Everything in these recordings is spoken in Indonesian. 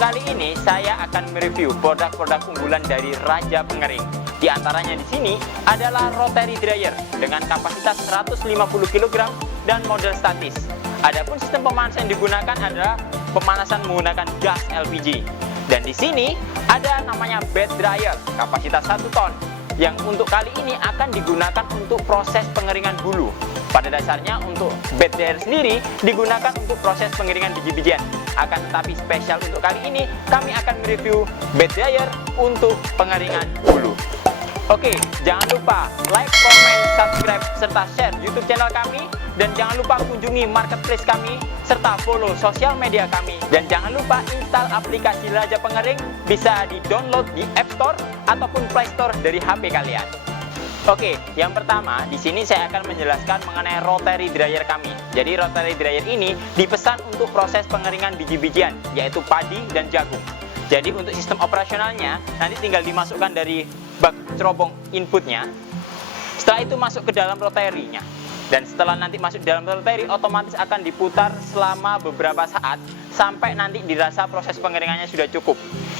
Untuk kali ini saya akan mereview produk-produk unggulan dari Raja Pengering. Di antaranya di sini adalah rotary dryer dengan kapasitas 150 kg dan model statis. Adapun sistem pemanasan yang digunakan adalah pemanasan menggunakan gas LPG. Dan di sini ada namanya bed dryer kapasitas 1 ton yang untuk kali ini akan digunakan untuk proses pengeringan bulu. Pada dasarnya untuk bed dryer sendiri digunakan untuk proses pengeringan biji-bijian. Akan tetapi spesial untuk kali ini kami akan mereview bed dryer untuk pengeringan bulu. Oke, jangan lupa like, comment, subscribe, serta share YouTube channel kami. Dan jangan lupa kunjungi marketplace kami, serta follow sosial media kami. Dan jangan lupa install aplikasi Raja Pengering, bisa di-download di App Store ataupun Play Store dari HP kalian. Oke, yang pertama di sini saya akan menjelaskan mengenai rotary dryer kami. Jadi rotary dryer ini dipesan untuk proses pengeringan biji-bijian, yaitu padi dan jagung. Jadi untuk sistem operasionalnya nanti tinggal dimasukkan dari bak cerobong inputnya. Setelah itu masuk ke dalam rotary-nya. Dan setelah nanti masuk dalam rotary, otomatis akan diputar selama beberapa saat sampai nanti dirasa proses pengeringannya sudah cukup.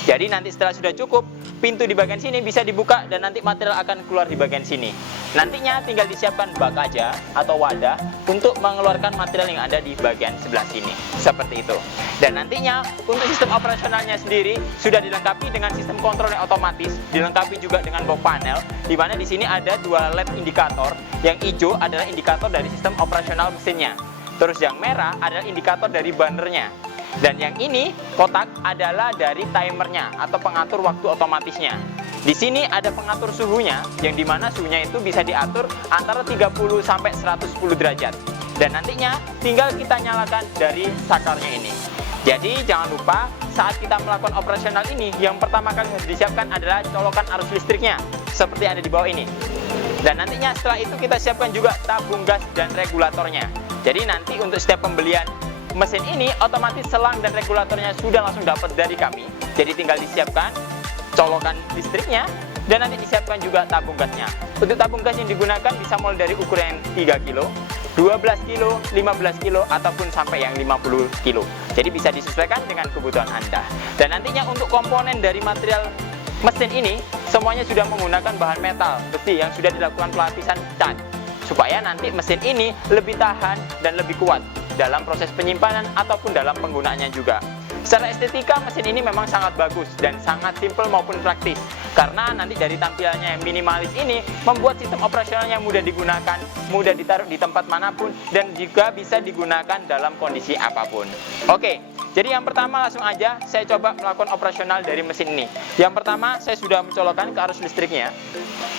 Jadi nanti setelah sudah cukup, pintu di bagian sini bisa dibuka dan nanti material akan keluar di bagian sini. Nantinya tinggal disiapkan bak kaca atau wadah untuk mengeluarkan material yang ada di bagian sebelah sini. Seperti itu. Dan nantinya untuk sistem operasionalnya sendiri sudah dilengkapi dengan sistem kontrol yang otomatis, dilengkapi juga dengan box panel, di mana di sini ada 2 LED indikator. Yang hijau adalah indikator dari sistem operasional mesinnya. Terus yang merah adalah indikator dari burnernya. Dan yang ini kotak adalah dari timernya atau pengatur waktu otomatisnya. Di sini ada pengatur suhunya, yang dimana suhunya itu bisa diatur antara 30 sampai 110 derajat. Dan nantinya tinggal kita nyalakan dari sakarnya ini. Jadi jangan lupa saat kita melakukan operasional ini, yang pertama kali harus disiapkan adalah colokan arus listriknya, seperti ada di bawah ini. Dan nantinya setelah itu kita siapkan juga tabung gas dan regulatornya. Jadi nanti untuk setiap pembelian mesin ini otomatis selang dan regulatornya sudah langsung dapat dari kami. Jadi tinggal disiapkan colokan listriknya dan nanti disiapkan juga tabung gasnya. Untuk tabung gas yang digunakan bisa mulai dari ukuran 3 kg, 12 kg, 15 kg ataupun sampai yang 50 kg. Jadi bisa disesuaikan dengan kebutuhan Anda. Dan nantinya untuk komponen dari material mesin ini semuanya sudah menggunakan bahan metal besi yang sudah dilakukan pelapisan cat supaya nanti mesin ini lebih tahan dan lebih kuat dalam proses penyimpanan ataupun dalam penggunaannya juga. Secara estetika mesin ini memang sangat bagus dan sangat simpel maupun praktis, karena nanti dari tampilannya yang minimalis ini membuat sistem operasionalnya mudah digunakan, mudah ditaruh di tempat manapun, dan juga bisa digunakan dalam kondisi apapun. Oke, jadi yang pertama langsung aja saya coba melakukan operasional dari mesin ini. Yang pertama saya sudah mencolokkan ke arus listriknya.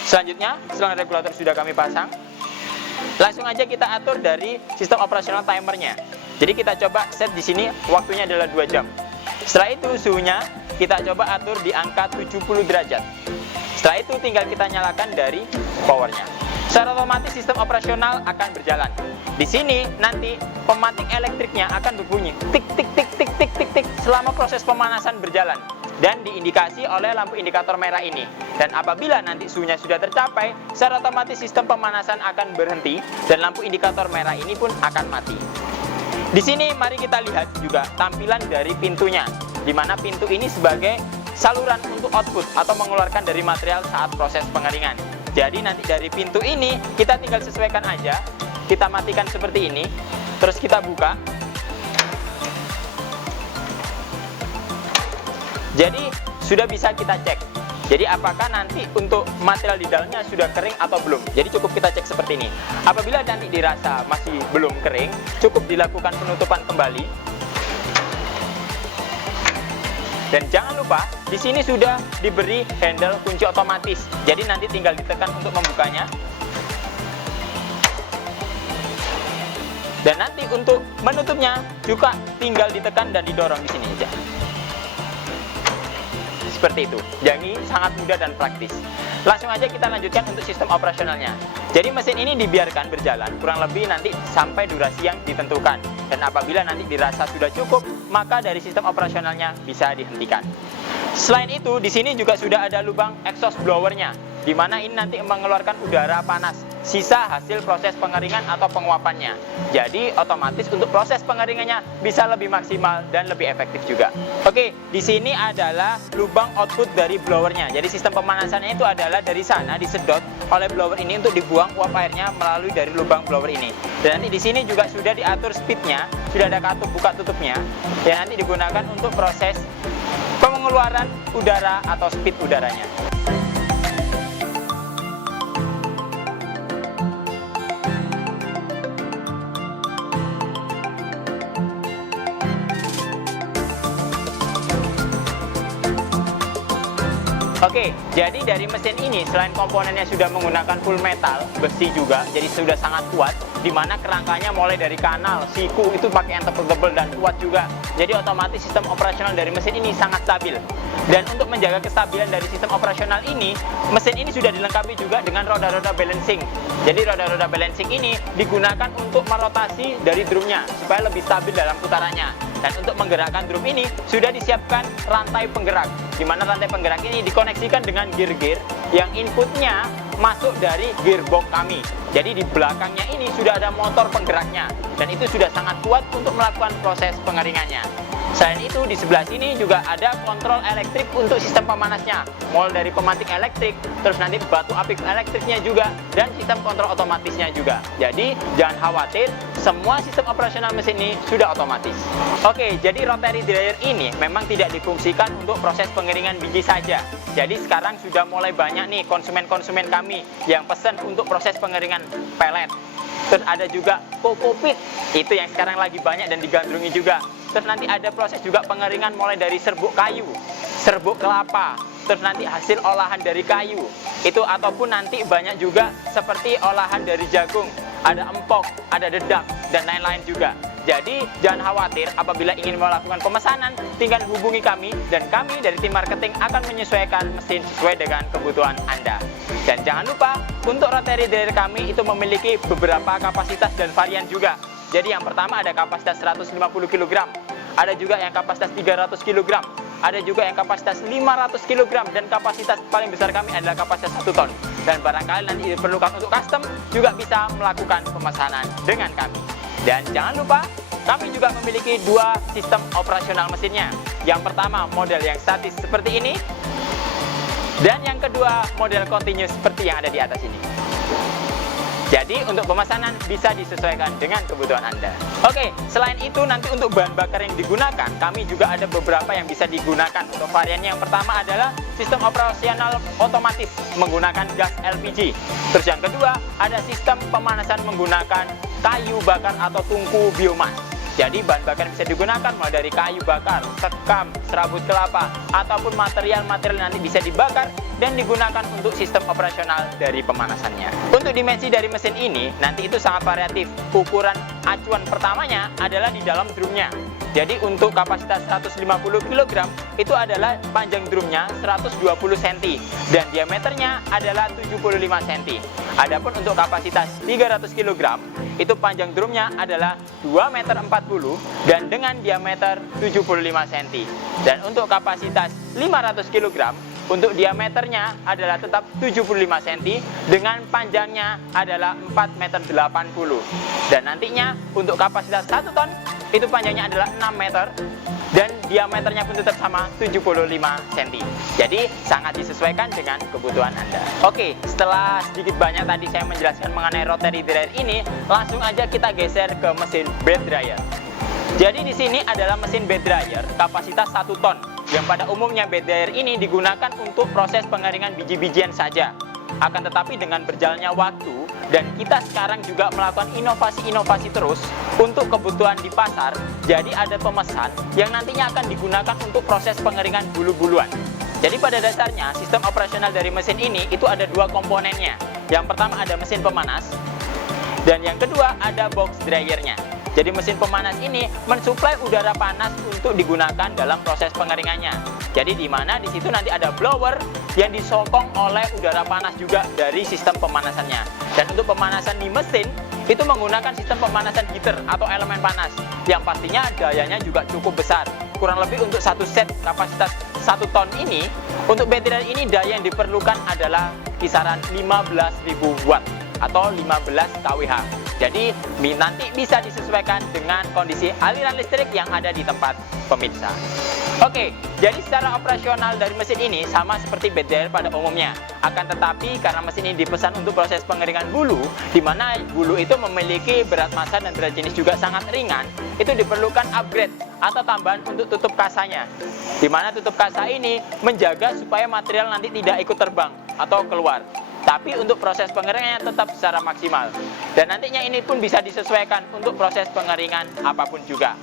Selanjutnya selang regulator sudah kami pasang. Langsung aja kita atur dari sistem operasional timernya. Jadi kita coba set di sini waktunya adalah 2 jam. Setelah itu suhunya kita coba atur di angka 70 derajat. Setelah itu tinggal kita nyalakan dari powernya. Secara otomatis sistem operasional akan berjalan. Di sini nanti pematik elektriknya akan berbunyi tik tik tik tik tik tik tik selama proses pemanasan berjalan. Dan diindikasi oleh lampu indikator merah ini. Dan apabila nanti suhunya sudah tercapai, secara otomatis sistem pemanasan akan berhenti dan lampu indikator merah ini pun akan mati. Di sini mari kita lihat juga tampilan dari pintunya, di mana pintu ini sebagai saluran untuk output atau mengeluarkan dari material saat proses pengeringan. Jadi nanti dari pintu ini kita tinggal sesuaikan aja, kita matikan seperti ini, terus kita buka. Jadi sudah bisa kita cek. Jadi apakah nanti untuk material di dalamnya sudah kering atau belum. Jadi cukup kita cek seperti ini. Apabila nanti dirasa masih belum kering, cukup dilakukan penutupan kembali. Dan jangan lupa di sini sudah diberi handle kunci otomatis. Jadi nanti tinggal ditekan untuk membukanya. Dan nanti untuk menutupnya juga tinggal ditekan dan didorong di sini aja. Seperti itu. Jadi sangat mudah dan praktis. Langsung aja kita lanjutkan untuk sistem operasionalnya. Jadi mesin ini dibiarkan berjalan kurang lebih nanti sampai durasi yang ditentukan. Dan apabila nanti dirasa sudah cukup, maka dari sistem operasionalnya bisa dihentikan. Selain itu, di sini juga sudah ada lubang exhaust blowernya, di mana ini nanti mengeluarkan udara panas sisa hasil proses pengeringan atau penguapannya. Jadi otomatis untuk proses pengeringannya bisa lebih maksimal dan lebih efektif juga. Oke, di sini adalah lubang output dari blowernya. Jadi sistem pemanasannya itu adalah dari sana disedot oleh blower ini untuk dibuang uap airnya melalui dari lubang blower ini. Dan nanti di sini juga sudah diatur speednya, sudah ada katup buka tutupnya yang nanti digunakan untuk proses pengeluaran udara atau speed udaranya. Oke, jadi dari mesin ini selain komponennya sudah menggunakan full metal, besi juga, jadi sudah sangat kuat, di mana kerangkanya mulai dari kanal, siku itu pakai yang tebel-tebel dan kuat juga. Jadi otomatis sistem operasional dari mesin ini sangat stabil. Dan untuk menjaga kestabilan dari sistem operasional ini, mesin ini sudah dilengkapi juga dengan roda-roda balancing. Jadi roda-roda balancing ini digunakan untuk merotasi dari drumnya supaya lebih stabil dalam putarannya. Dan untuk menggerakkan drum ini sudah disiapkan rantai penggerak, di mana rantai penggerak ini dikoneksikan dengan gear-gear yang inputnya masuk dari gearbox kami. Jadi di belakangnya ini sudah ada motor penggeraknya, dan itu sudah sangat kuat untuk melakukan proses pengeringannya. Selain itu di sebelah sini juga ada kontrol elektrik untuk sistem pemanasnya, mulai dari pemantik elektrik, terus nanti batu apik elektriknya juga, dan sistem kontrol otomatisnya juga. Jadi jangan khawatir, semua sistem operasional mesin ini sudah otomatis. Oke, jadi rotary dryer ini memang tidak difungsikan untuk proses pengeringan biji saja. Jadi sekarang sudah mulai banyak nih konsumen-konsumen kami yang pesan untuk proses pengeringan pelet. Terus ada juga kokopit, itu yang sekarang lagi banyak dan digandrungi juga. Terus nanti ada proses juga pengeringan mulai dari serbuk kayu, serbuk kelapa, terus nanti hasil olahan dari kayu itu, ataupun nanti banyak juga seperti olahan dari jagung, ada empok, ada dedak, dan lain-lain juga. Jadi jangan khawatir, apabila ingin melakukan pemesanan tinggal hubungi kami, dan kami dari tim marketing akan menyesuaikan mesin sesuai dengan kebutuhan Anda. Dan jangan lupa, untuk rotary dryer kami itu memiliki beberapa kapasitas dan varian juga. Jadi yang pertama ada kapasitas 150 kg, ada juga yang kapasitas 300 kg, ada juga yang kapasitas 500 kg, dan kapasitas paling besar kami adalah kapasitas 1 ton. Dan barangkali nanti diperlukan untuk custom, juga bisa melakukan pemesanan dengan kami. Dan jangan lupa, kami juga memiliki dua sistem operasional mesinnya. Yang pertama model yang statis seperti ini, dan yang kedua model continuous seperti yang ada di atas ini. Jadi untuk pemesanan bisa disesuaikan dengan kebutuhan Anda. Oke, selain itu nanti untuk bahan bakar yang digunakan, kami juga ada beberapa yang bisa digunakan. Untuk variannya yang pertama adalah sistem operasional otomatis menggunakan gas LPG. Terus yang kedua ada sistem pemanasan menggunakan kayu bakar atau tungku biomas. Jadi bahan bakar yang bisa digunakan mulai dari kayu bakar, sekam, serabut kelapa, ataupun material-material nanti bisa dibakar dan digunakan untuk sistem operasional dari pemanasannya. Untuk dimensi dari mesin ini nanti itu sangat variatif. Ukuran acuan pertamanya adalah di dalam drumnya. Jadi untuk kapasitas 150 kg itu adalah panjang drumnya 120 cm dan diameternya adalah 75 cm. Adapun untuk kapasitas 300 kg itu panjang drumnya adalah 2,40 meter dan dengan diameter 75 cm. Dan untuk kapasitas 500 kg untuk diameternya adalah tetap 75 cm dengan panjangnya adalah 4,80 meter. Dan nantinya untuk kapasitas 1 ton itu panjangnya adalah 6 meter dan diameternya pun tetap sama 75 cm. Jadi sangat disesuaikan dengan kebutuhan Anda. Oke, setelah sedikit banyak tadi saya menjelaskan mengenai rotary dryer ini, langsung aja kita geser ke mesin bed dryer. Jadi di sini adalah mesin bed dryer kapasitas 1 ton yang pada umumnya bed dryer ini digunakan untuk proses pengeringan biji-bijian saja. Akan tetapi dengan berjalannya waktu dan kita sekarang juga melakukan inovasi-inovasi terus untuk kebutuhan di pasar, jadi ada pemesan yang nantinya akan digunakan untuk proses pengeringan bulu-buluan. Jadi pada dasarnya sistem operasional dari mesin ini itu ada dua komponennya. Yang pertama ada mesin pemanas dan yang kedua ada box dryernya. Jadi mesin pemanas ini mensuplai udara panas untuk digunakan dalam proses pengeringannya. Jadi di mana di situ nanti ada blower yang disokong oleh udara panas juga dari sistem pemanasannya. Dan untuk pemanasan di mesin itu menggunakan sistem pemanasan heater atau elemen panas yang pastinya dayanya juga cukup besar. Kurang lebih untuk satu set kapasitas 1 ton ini, untuk bed dryer ini daya yang diperlukan adalah kisaran 15.000 watt. atau 15 kWh. Jadi nanti bisa disesuaikan dengan kondisi aliran listrik yang ada di tempat pemirsa. Oke, jadi secara operasional dari mesin ini sama seperti bed dryer pada umumnya. Akan tetapi karena mesin ini dipesan untuk proses pengeringan bulu, di mana bulu itu memiliki berat massa dan berat jenis juga sangat ringan, itu diperlukan upgrade atau tambahan untuk tutup kasanya. Di mana tutup kasa ini menjaga supaya material nanti tidak ikut terbang atau keluar. Tapi untuk proses pengeringannya tetap secara maksimal. Dan nantinya ini pun bisa disesuaikan untuk proses pengeringan apapun juga.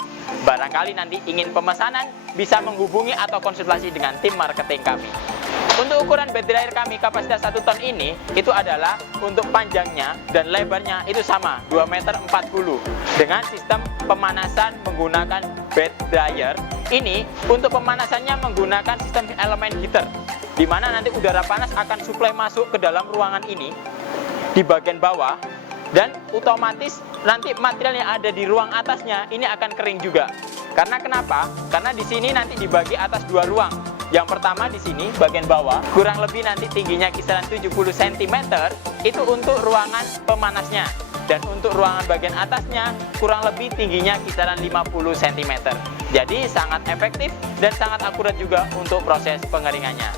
Barangkali nanti ingin pemesanan, bisa menghubungi atau konsultasi dengan tim marketing kami. Untuk ukuran bed dryer kami kapasitas 1 ton ini, itu adalah untuk panjangnya dan lebarnya itu sama, 2,40 meter. Dengan sistem pemanasan menggunakan bed dryer, ini untuk pemanasannya menggunakan sistem elemen heater, di mana nanti udara panas akan suplai masuk ke dalam ruangan ini, di bagian bawah, dan otomatis nanti material yang ada di ruang atasnya ini akan kering juga. Karena kenapa? Karena di sini nanti dibagi atas 2 ruang. Yang pertama di sini bagian bawah kurang lebih nanti tingginya kisaran 70 cm itu untuk ruangan pemanasnya, dan untuk ruangan bagian atasnya kurang lebih tingginya kisaran 50 cm. Jadi sangat efektif dan sangat akurat juga untuk proses pengeringannya.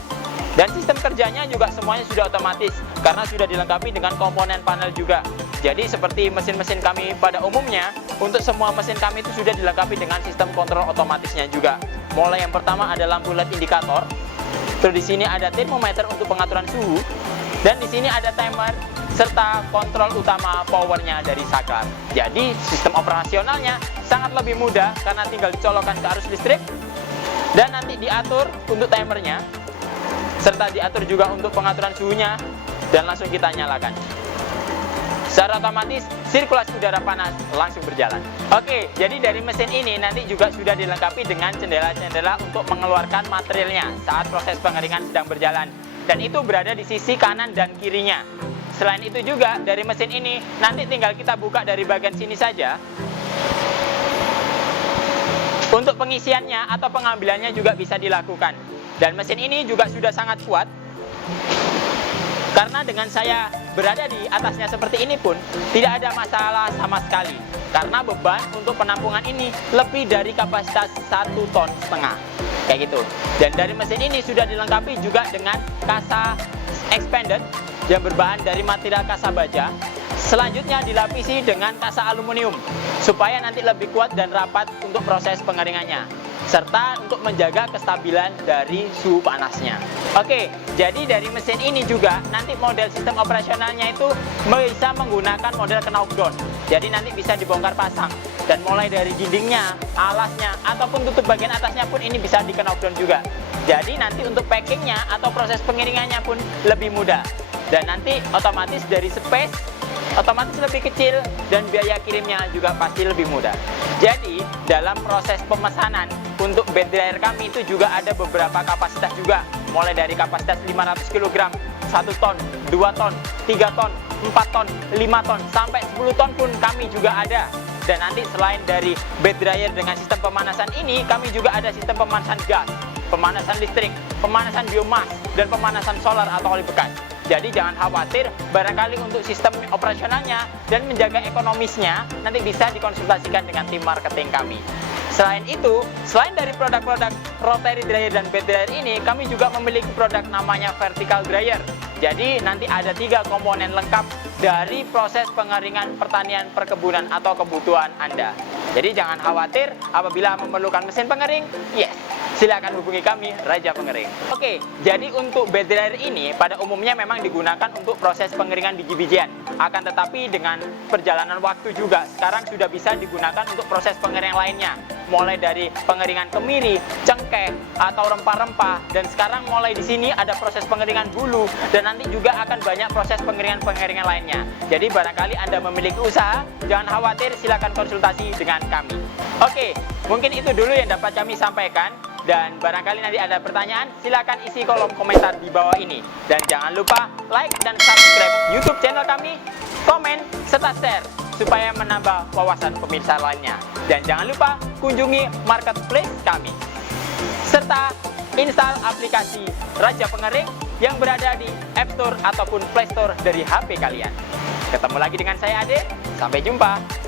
Dan sistem kerjanya juga semuanya sudah otomatis karena sudah dilengkapi dengan komponen panel juga. Jadi seperti mesin-mesin kami pada umumnya, untuk semua mesin kami itu sudah dilengkapi dengan sistem kontrol otomatisnya juga. Mulai yang pertama ada lampu LED indikator, terus di sini ada termometer untuk pengaturan suhu, dan di sini ada timer serta kontrol utama powernya dari saklar. Jadi sistem operasionalnya sangat lebih mudah karena tinggal dicolokkan ke arus listrik dan nanti diatur untuk timernya, serta diatur juga untuk pengaturan suhunya, dan langsung kita nyalakan. Secara otomatis sirkulasi udara panas langsung berjalan. Oke, jadi dari mesin ini nanti juga sudah dilengkapi dengan jendela-jendela untuk mengeluarkan materialnya saat proses pengeringan sedang berjalan, dan itu berada di sisi kanan dan kirinya. Selain itu juga dari mesin ini nanti tinggal kita buka dari bagian sini saja. Untuk pengisiannya atau pengambilannya juga bisa dilakukan. Dan mesin ini juga sudah sangat kuat, karena dengan saya berada di atasnya seperti ini pun tidak ada masalah sama sekali, karena beban untuk penampungan ini lebih dari kapasitas 1,5 ton kayak gitu. Dan dari mesin ini sudah dilengkapi juga dengan kasa expanded yang berbahan dari material kasa baja. Selanjutnya dilapisi dengan kasa aluminium supaya nanti lebih kuat dan rapat untuk proses pengeringannya, serta untuk menjaga kestabilan dari suhu panasnya. Oke, jadi dari mesin ini juga nanti model sistem operasionalnya itu bisa menggunakan model knockdown. Jadi nanti bisa dibongkar pasang, dan mulai dari dindingnya, alasnya, ataupun tutup bagian atasnya pun ini bisa di knockdown juga. Jadi nanti untuk packingnya atau proses pengiringannya pun lebih mudah, dan nanti otomatis dari space otomatis lebih kecil, dan biaya kirimnya juga pasti lebih mudah. Jadi dalam proses pemesanan untuk bed dryer kami itu juga ada beberapa kapasitas juga, mulai dari kapasitas 500 kg, 1 ton, 2 ton, 3 ton, 4 ton, 5 ton, sampai 10 ton pun kami juga ada. Dan nanti selain dari bed dryer dengan sistem pemanasan ini, kami juga ada sistem pemanasan gas, pemanasan listrik, pemanasan biomas, dan pemanasan solar atau oli bekas. Jadi jangan khawatir, barangkali untuk sistem operasionalnya dan menjaga ekonomisnya nanti bisa dikonsultasikan dengan tim marketing kami. Selain itu, selain dari produk-produk rotary dryer dan bed dryer ini, kami juga memiliki produk namanya vertical dryer. Jadi nanti ada 3 komponen lengkap dari proses pengeringan pertanian, perkebunan, atau kebutuhan Anda. Jadi jangan khawatir apabila memerlukan mesin pengering, yes, silakan hubungi kami, Raja Pengering. Oke, jadi untuk bed dryer ini pada umumnya memang digunakan untuk proses pengeringan biji-bijian. Akan tetapi dengan perjalanan waktu juga sekarang sudah bisa digunakan untuk proses pengeringan lainnya. Mulai dari pengeringan kemiri, cengkeh, atau rempah-rempah, dan sekarang mulai di sini ada proses pengeringan bulu, dan nanti juga akan banyak proses pengeringan-pengeringan lainnya. Jadi barangkali Anda memiliki usaha, jangan khawatir, silakan konsultasi dengan kami. Oke, mungkin itu dulu yang dapat kami sampaikan. Dan barangkali nanti ada pertanyaan, silakan isi kolom komentar di bawah ini. Dan jangan lupa like dan subscribe YouTube channel kami, komen, serta share supaya menambah wawasan pemirsa lainnya. Dan jangan lupa kunjungi marketplace kami, serta install aplikasi Raja Pengering yang berada di App Store ataupun Play Store dari HP kalian. Ketemu lagi dengan saya Ade, sampai jumpa.